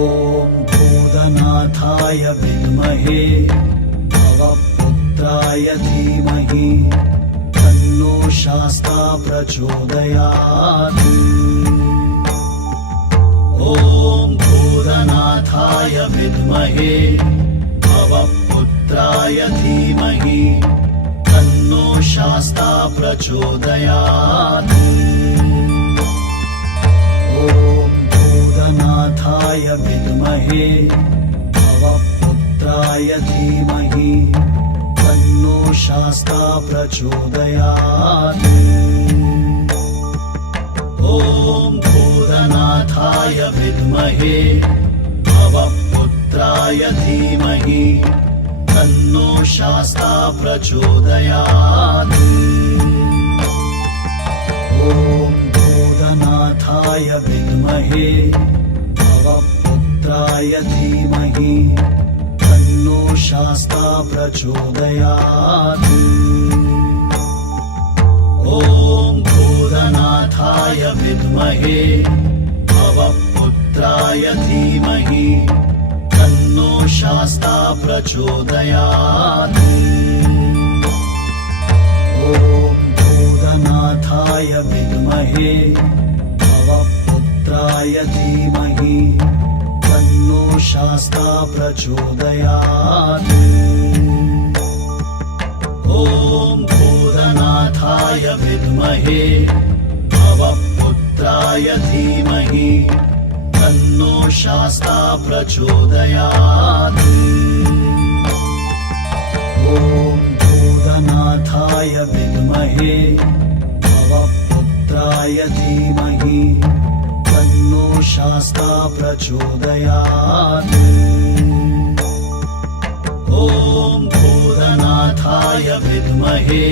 ॐ भूतनाथाय विद्महे भवपुत्राय धीमहि तन्नो शास्ता प्रचोदयात्। ॐ भूतनाथाय विद्महे भवपुत्राय धीमहि तन्नो शास्ता प्रचोदयात्। ॐ भूतनाथाय विद्महे भवपुत्राय धीमहि तन्नो शास्ता प्रचोदयात्। ॐ भूतनाथाय विद्महे भवपुत्राय धीमहि तन्नो शास्ता प्रचोदयात्। ॐ भूतनाथाय विद्महे भवपुत्राय धीमहि तन्नो शास्ता प्रचोदयात्। ॐ भूतनाथाय विद्महे भवपुत्राय धीमहि तन्नो शास्ता प्रचोदयात्। ॐ भूतनाथाय विद्महे भवपुत्राय धीमहि तन्नो शास्ता प्रचोदयात्। ॐ भूतनाथाय विद्महे भवपुत्राय धीमहि तन्नो शास्ता प्रचोदयात्। ॐ भूतनाथाय विद्महे भवपुत्राय धीमहि तन्नो शास्ता प्रचोदयात्। ॐ भूतनाथाय विद्महे